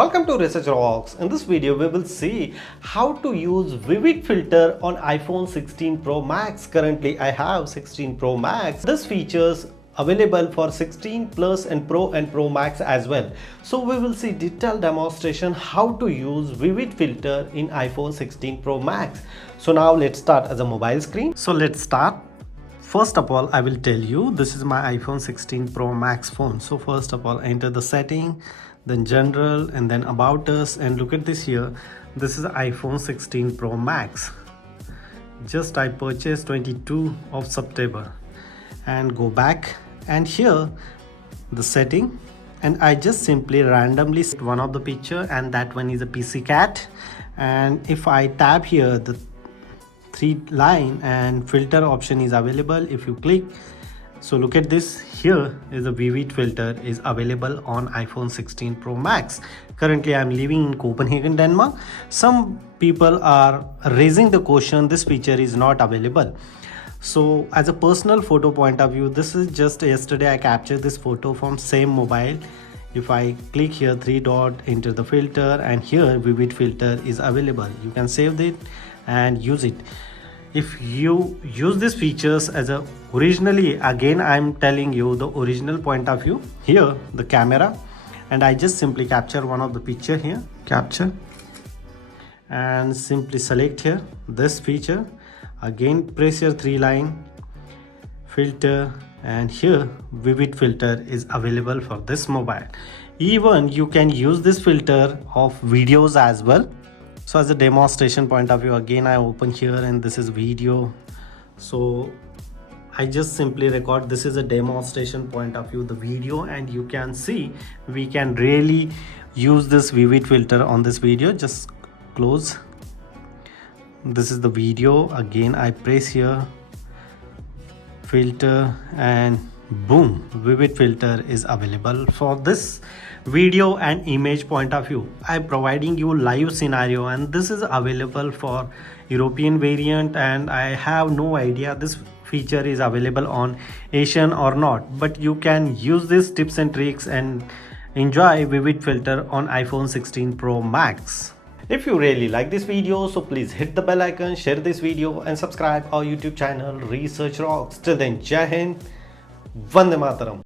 Welcome to Research Rocks. In this video, we will see how to use vivid filter on iPhone 16 Pro Max. Currently, I have 16 Pro Max. This features available for 16 Plus and Pro Max as well. So we will see detailed demonstration how to use vivid filter in iPhone 16 Pro Max. So now let's start as a mobile screen. So let's start. First of all, I will tell you this is my iPhone 16 Pro Max phone. So first of all, enter the setting, then general, and then about us, and look at this here. This is iPhone 16 Pro Max. Just I purchased 22 of September, and go back, and here the setting, and I just simply randomly set one of the picture, and that one is a PC cat. And if I tap here, the three line and filter option is available. If you click, so look at this, here is a vivid filter is available on iPhone 16 Pro Max. Currently I'm living in Copenhagen, Denmark. Some people are raising the question this feature is not available. So as a personal photo point of view, this is just yesterday I captured this photo from same mobile. If I click here, three dot, enter the filter, and here vivid filter is available. You can save it and use it. If you use these features as a originally, again I'm telling you the original point of view, here the camera, and I just simply capture one of the picture here, capture, and simply select here this feature. Again press your three line, filter, and here vivid filter is available for this mobile. Even you can use this filter of videos as well. So as a demonstration point of view, again I open here, and this is video. So I just simply record, this is a demonstration point of view, the video, and you can see we can really use this vivid filter on this video. Just close, this is the video. Again I press here, filter, and boom, vivid filter is available for this video and image point of view. I'm providing you live scenario, and this is available for European variant, and I have no idea this feature is available on Asian or not, but you can use these tips and tricks and enjoy vivid filter on iPhone 16 Pro Max. If you really like this video, so please hit the bell icon, share this video, and subscribe our YouTube channel Research Rocks. Till then, Jai Hind, Vande Mataram.